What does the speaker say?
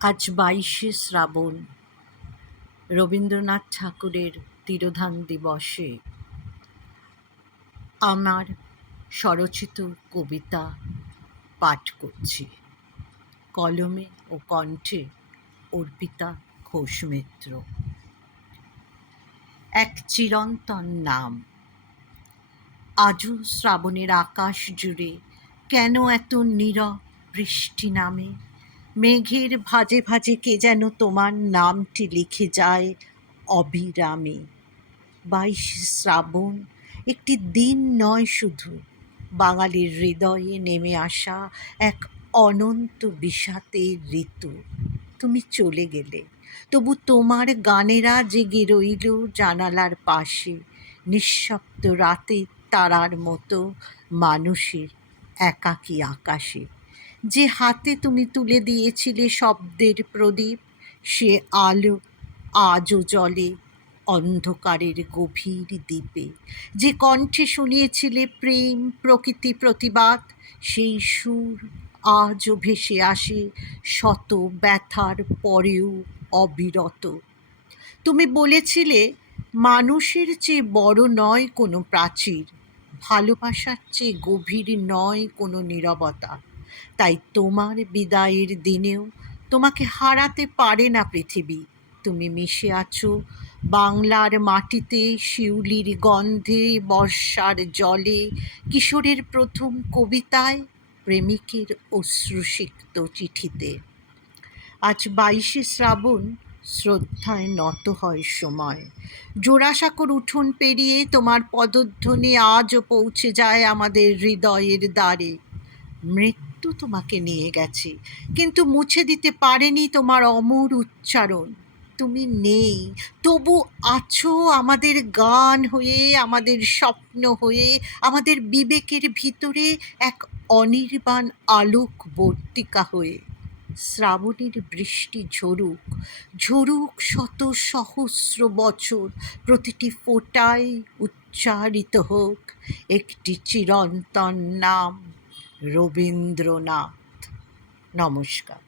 আজ ২২শে শ্রাবণ, রবীন্দ্রনাথ ঠাকুরের তিরোধান দিবসে আমার স্বরচিত কবিতা পাঠ করছি। কলমে ও কণ্ঠে অর্পিতা ঘোষ মিত্র। এক চিরন্তন নাম। আজও শ্রাবণের আকাশ জুড়ে কেন এত নীরব বৃষ্টি নামে? মেঘের ভাঁজে ভাঁজে কে যেন তোমার নামটি লিখে যায় অবিরামে। ২২শে শ্রাবণ একটি দিন নয় শুধু, বাঙালির হৃদয়ে নেমে আসা এক অনন্ত বিষাদের ঋতু। তুমি চলে গেলে, তবু তোমার গানেরা জেগে রইল জানালার পাশে, নিঃশব্দ রাতে তারার মতো মানুষের একাকী আকাশে। যে হাতে তুমি তুলে দিয়েছিলে শব্দের প্রদীপ, সে আলো আজও জ্বলে অন্ধকারের গভীর দ্বীপে। যে কণ্ঠে শুনিয়েছিলে প্রেম প্রকৃতি প্রতিবাদ, সেই সুর আজও ভেসে আসে শত ব্যথার পরেও অবিরত। তুমি বলেছিলে মানুষের চেয়ে বড় নয় কোনো প্রাচীর, ভালোবাসার চেয়ে গভীর নয় কোনো নীরবতা। তাই তোমার বিদায়ের দিনেও তোমাকে হারাতে পারে না পৃথিবী। তুমি মিশে আছো বাংলার মাটিতে, শিউলির গন্ধে, বর্ষার জলে, কিশোরের প্রথম কবিতায়, প্রেমিকের অশ্রুসিক্ত চিঠিতে। আজ ২২শে শ্রাবণ, শ্রদ্ধায় নত হয় সময়। জোড়াসাঁকোর উঠোন পেরিয়ে তোমার পদধ্বনি আজও পৌঁছে যায় আমাদের হৃদয়ের দ্বারে। মৃত্যু তোমাকে নিয়ে গেছে, কিন্তু মুছে দিতে পারেনি তোমার অমর উচ্চারণ। তুমি নেই, তবু আছো আমাদের গান হয়ে, আমাদের স্বপ্ন হয়ে, আমাদের বিবেকের ভিতরে এক অনির্বাণ আলোকবর্তিকা হয়ে। শ্রাবণের বৃষ্টি ঝরুক, ঝরুক শত সহস্র বছর, প্রতিটি ফোঁটায় উচ্চারিত হোক একটি চিরন্তন নাম, রবীন্দ্রনাথ। নমস্কার।